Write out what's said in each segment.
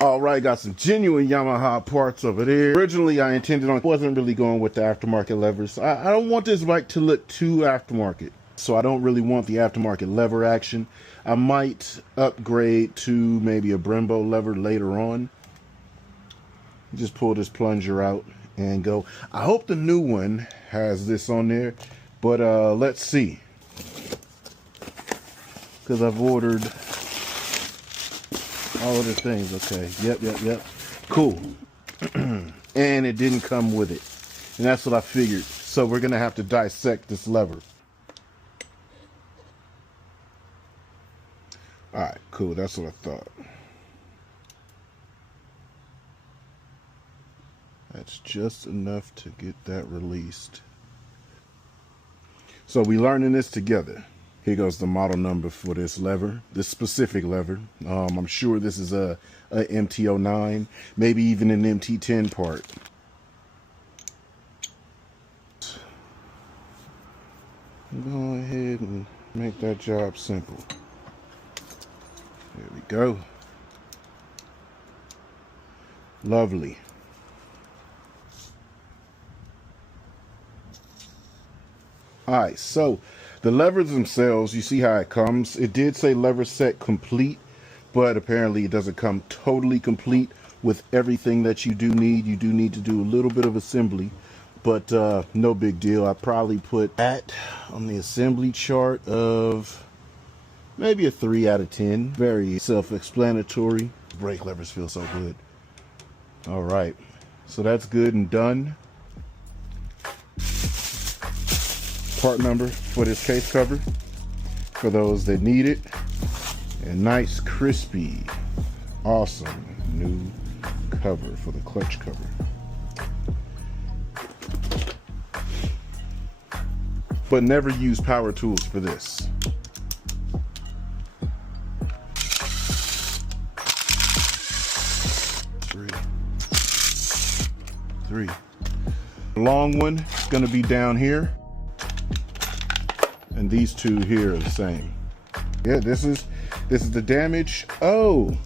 All right, got some genuine Yamaha parts over there. Originally, I wasn't really going with the aftermarket levers. I don't want this bike to look too aftermarket, so I don't really want the aftermarket lever action. I might upgrade to maybe a Brembo lever later on. Just pull this plunger out and go. I hope the new one has this on there, but let's see. Because I've ordered all of the things. Okay, yep. Cool. And it didn't come with it. And that's what I figured. So we're going to have to dissect this lever. All right, cool. That's what I thought. That's just enough to get that released. So we learning this together. Here goes the model number for this lever, this specific lever. I'm sure this is a MT09, maybe even an MT10 part. Go ahead and make that job simple. There we go. Lovely. All right, so the levers themselves, you see how it comes. It did say lever set complete, but apparently it doesn't come totally complete with everything that you do need. You do need to do a little bit of assembly, but no big deal. I probably put that on the assembly chart of maybe a 3 out of 10. Very self-explanatory. Brake levers feel so good. All right, so that's good and done. Part number for this case cover for those that need it, and nice crispy awesome new cover for the clutch cover. But never use power tools for this. Three. The long one is going to be down here. And these two here are the same. Yeah, this is the damage. Oh,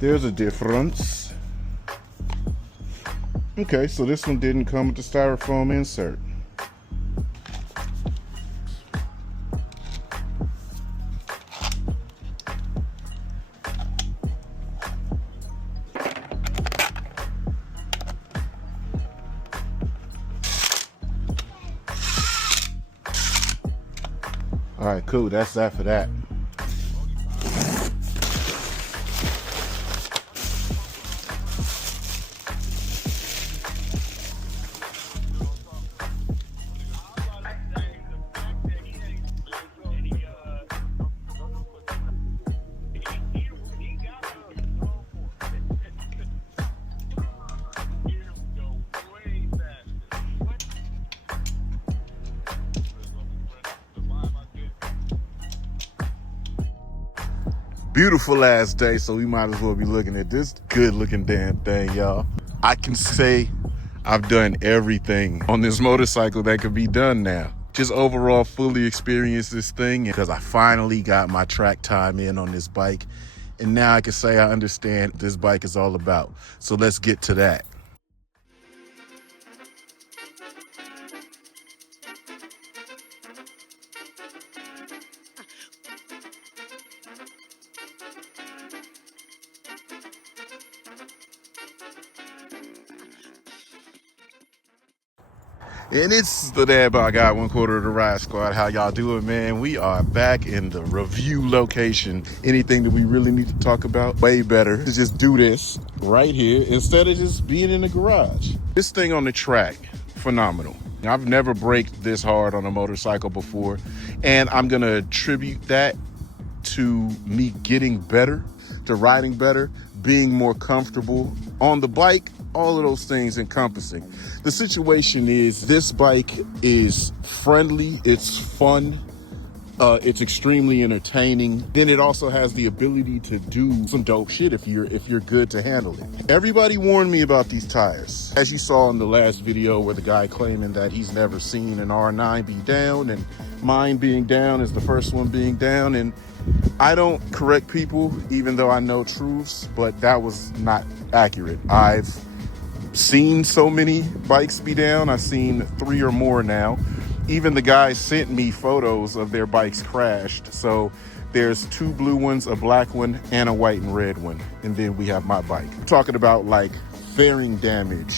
there's a difference. Okay, so this one didn't come with the styrofoam insert. All right, cool. That's that for that. Beautiful last day, so we might as well be looking at this good looking damn thing, y'all. I can say I've done everything on this motorcycle that could be done now. Just overall fully experienced this thing because I finally got my track time in on this bike. And now I can say I understand what this bike is all about. So let's get to that. And it's the Dad Bod Guy, 1/4 of the Ride Squad. How y'all doing, man? We are back in the review location. Anything that we really need to talk about, way better to just do this right here instead of just being in the garage. This thing on the track, phenomenal. I've never braked this hard on a motorcycle before, and I'm gonna attribute that to me getting better, to riding better, being more comfortable on the bike, all of those things encompassing. The situation is this bike is friendly, it's fun, It's extremely entertaining. Then it also has the ability to do some dope shit if you're good to handle it. Everybody warned me about these tires. As you saw in the last video where the guy claiming that he's never seen an R9 be down, and mine being down is the first one being down. And I don't correct people, even though I know truths, but that was not accurate. I've seen so many bikes be down. I've seen 3 or more now. Even the guy sent me photos of their bikes crashed. So there's 2 blue ones, a black one, and a white and red one. And then we have my bike. I'm talking about like fairing damage,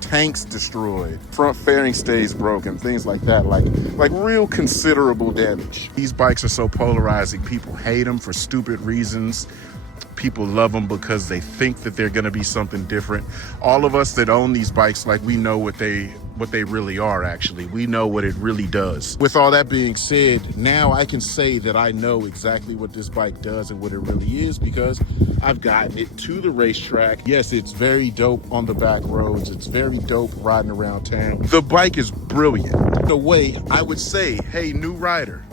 tanks destroyed, front fairing stays broken, things like that, like real considerable damage. These bikes are so polarizing. People hate them for stupid reasons. People love them because they think that they're going to be something different. All of us that own these bikes, like, we know what they really are. Actually, we know what it really does. With all that being said, now I can say that I know exactly what this bike does and what it really is because I've gotten it to the racetrack. Yes, it's very dope on the back roads. It's very dope riding around town. The bike is brilliant. In a way, I would say, hey, new rider,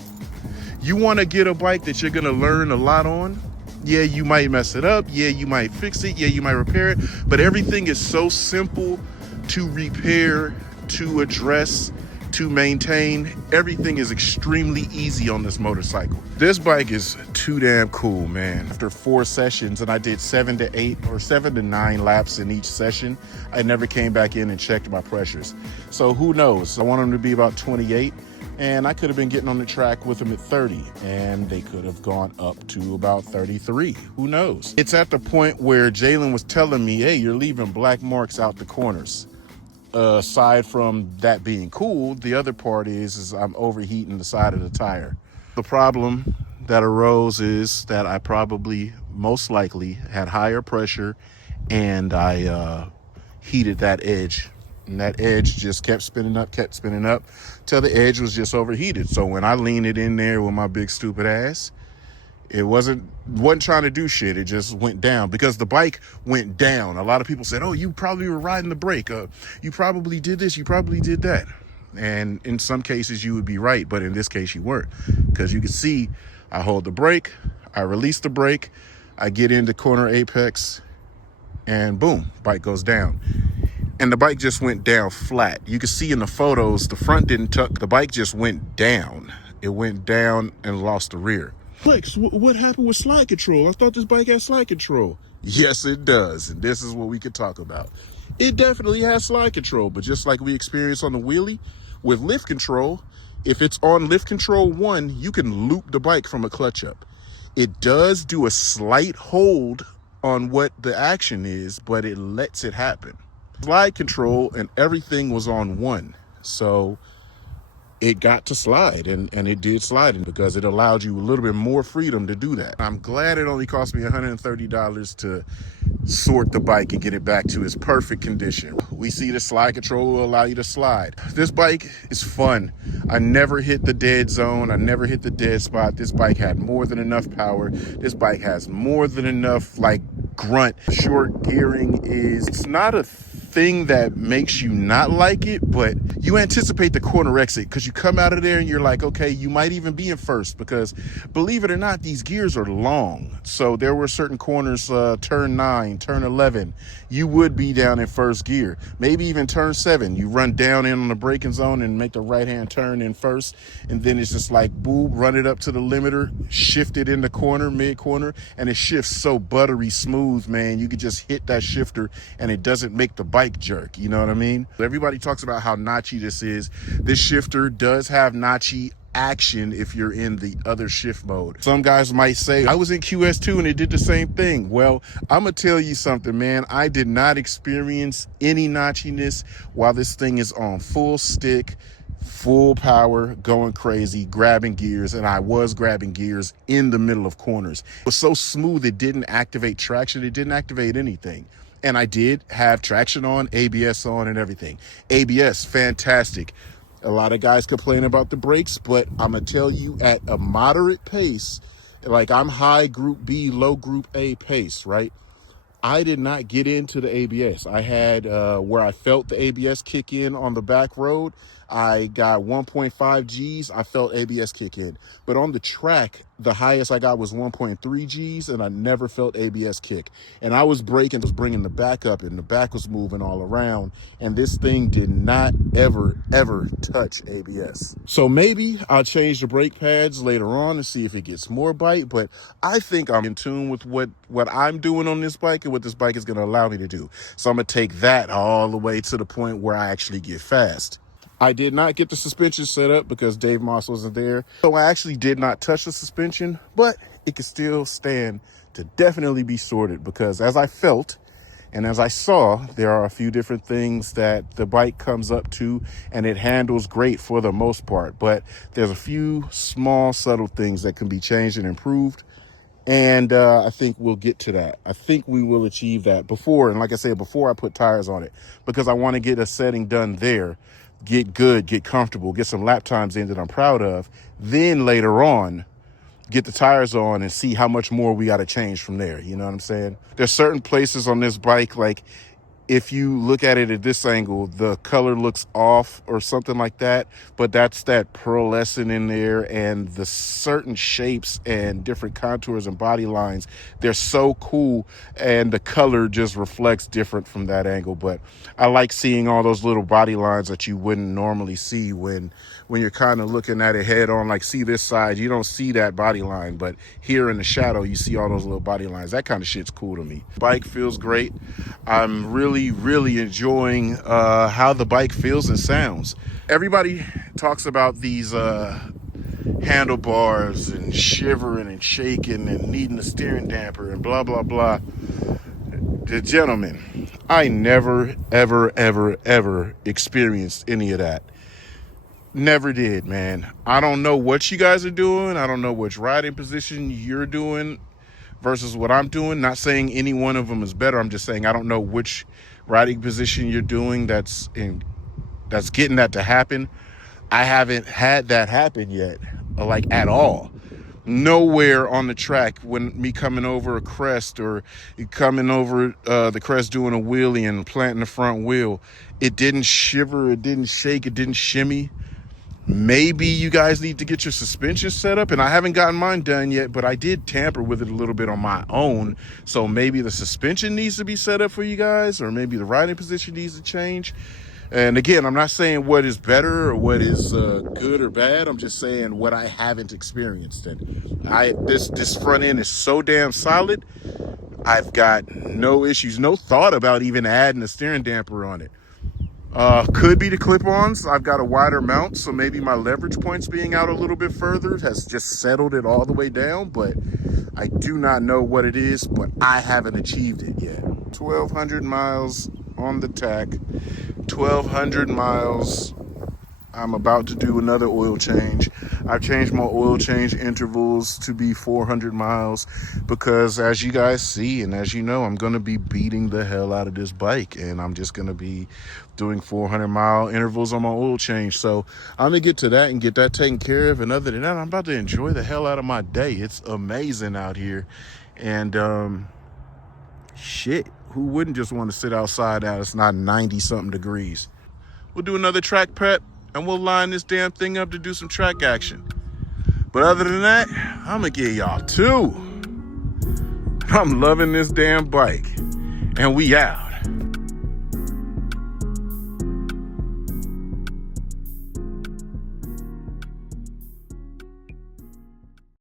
you want to get a bike that you're going to learn a lot on? Yeah, you might mess it up. Yeah, you might fix it. Yeah, you might repair it. But everything is so simple to repair, to address, to maintain. Everything is extremely easy on this motorcycle. This bike is too damn cool, man. After 4 sessions, and I did 7 to 8 or 7 to 9 laps in each session, I never came back in and checked my pressures. So who knows? I want them to be about 28. And I could have been getting on the track with them at 30, and they could have gone up to about 33. Who knows? It's at the point where Jalen was telling me, hey, you're leaving black marks out the corners. Aside from that being cool, the other part is I'm overheating the side of the tire. The problem that arose is that I probably, most likely, had higher pressure, and I heated that edge. And that edge just kept spinning up till the edge was just overheated. So when I leaned it in there with my big stupid ass, it wasn't trying to do shit. It just went down because the bike went down. A lot of people said, oh, you probably were riding the brake. You probably did this. You probably did that. And in some cases you would be right. But in this case you weren't, because you can see I hold the brake, I release the brake, I get into corner apex, and boom, bike goes down. And the bike just went down flat. You can see in the photos, the front didn't tuck. The bike just went down. It went down and lost the rear. Flex, what happened with slide control? I thought this bike had slide control. Yes, it does. And this is what we could talk about. It definitely has slide control, but just like we experienced on the wheelie, with lift control, if it's on lift control 1, you can loop the bike from a clutch up. It does do a slight hold on what the action is, but it lets it happen. Slide control and everything was on 1, so it got to slide, and it did slide because it allowed you a little bit more freedom to do that. I'm glad it only cost me $130 to sort the bike and get it back to its perfect condition. We see the slide control will allow you to slide. This bike is fun. I never hit the dead zone. I never hit the dead spot. This bike had more than enough power. This bike has more than enough like grunt. Short gearing it's not a thing that makes you not like it, but you anticipate the corner exit because you come out of there and you're like, okay, you might even be in first, because believe it or not, these gears are long. So there were certain corners, turn 9, turn 11, you would be down in first gear. Maybe even turn 7, you run down in on the braking zone and make the right hand turn in first, and then it's just like boom, run it up to the limiter, shift it in the corner, mid corner, and it shifts so buttery smooth, man. You could just hit that shifter and it doesn't make the bike jerk, you know what I mean? Everybody talks about how notchy this is. This shifter does have notchy action if you're in the other shift mode. Some guys might say, I was in QS2 and it did the same thing. Well, I'm gonna tell you something, man. I did not experience any notchiness while this thing is on full stick, full power, going crazy, grabbing gears, and I was grabbing gears in the middle of corners. It was so smooth, it didn't activate traction, it didn't activate anything. And I did have traction on, ABS on, and everything. ABS, fantastic. A lot of guys complain about the brakes, but I'm gonna tell you, at a moderate pace, like I'm high group B, low group A pace, right? I did not get into the ABS. I had where I felt the ABS kick in on the back road. I got 1.5 G's, I felt ABS kick in. But on the track, the highest I got was 1.3 G's, and I never felt ABS kick. And I was braking, was bringing the back up, and the back was moving all around. And this thing did not ever touch ABS. So maybe I'll change the brake pads later on and see if it gets more bite. But I think I'm in tune with what I'm doing on this bike and what this bike is going to allow me to do. So I'm going to take that all the way to the point where I actually get fast. I did not get the suspension set up because Dave Moss wasn't there. So I actually did not touch the suspension, but it could still stand to definitely be sorted, because as I felt and as I saw, there are a few different things that the bike comes up to, and it handles great for the most part. But there's a few small, subtle things that can be changed and improved. And I think we'll get to that. I think we will achieve that before. And like I said, before I put tires on it, because I want to get a setting done there, get good, get comfortable, get some lap times in that I'm proud of. Then later on, get the tires on and see how much more we got to change from there. You know what I'm saying? There's certain places on this bike, like if you look at it at this angle, the color looks off or something like that, but that's that pearlescent in there, and the certain shapes and different contours and body lines, they're so cool, and the color just reflects different from that angle. But I like seeing all those little body lines that you wouldn't normally see when you're kind of looking at it head on. Like, see this side, you don't see that body line, but here in the shadow, you see all those little body lines. That kind of shit's cool to me. Bike feels great. I'm really enjoying how the bike feels and sounds. Everybody talks about these handlebars and shivering and shaking and needing a steering damper and blah blah blah. The gentlemen, I never ever experienced any of that. Never did, man. I don't know what you guys are doing. I don't know which riding position you're doing versus what I'm doing. Not saying any one of them is better. I'm just saying I don't know which riding position you're doing that's getting that to happen. I haven't had that happen yet, like at all. Nowhere on the track when me coming over a crest or coming over the crest doing a wheelie and planting the front wheel, it didn't shiver, it didn't shake, it didn't shimmy. Maybe you guys need to get your suspension set up, and I haven't gotten mine done yet, but I did tamper with it a little bit on my own. So maybe the suspension needs to be set up for you guys, or maybe the riding position needs to change. And again, I'm not saying what is better or what is good or bad. I'm just saying what I haven't experienced. And this front end is so damn solid. I've got no issues, no thought about even adding a steering damper on it. Could be the clip-ons. I've got a wider mount, so maybe my leverage points being out a little bit further has just settled it all the way down, but I do not know what it is, but I haven't achieved it yet. 1,200 miles on the tack, 1,200 miles. I'm about to do another oil change. I've changed my oil change intervals to be 400 miles because, as you guys see and as you know, I'm going to be beating the hell out of this bike, and I'm just going to be doing 400-mile intervals on my oil change. So I'm going to get to that and get that taken care of. And other than that, I'm about to enjoy the hell out of my day. It's amazing out here. And shit, who wouldn't just want to sit outside out? It's not 90-something degrees. We'll do another track prep, and we'll line this damn thing up to do some track action. But other than that, I'm going to give y'all two. I'm loving this damn bike. And we out.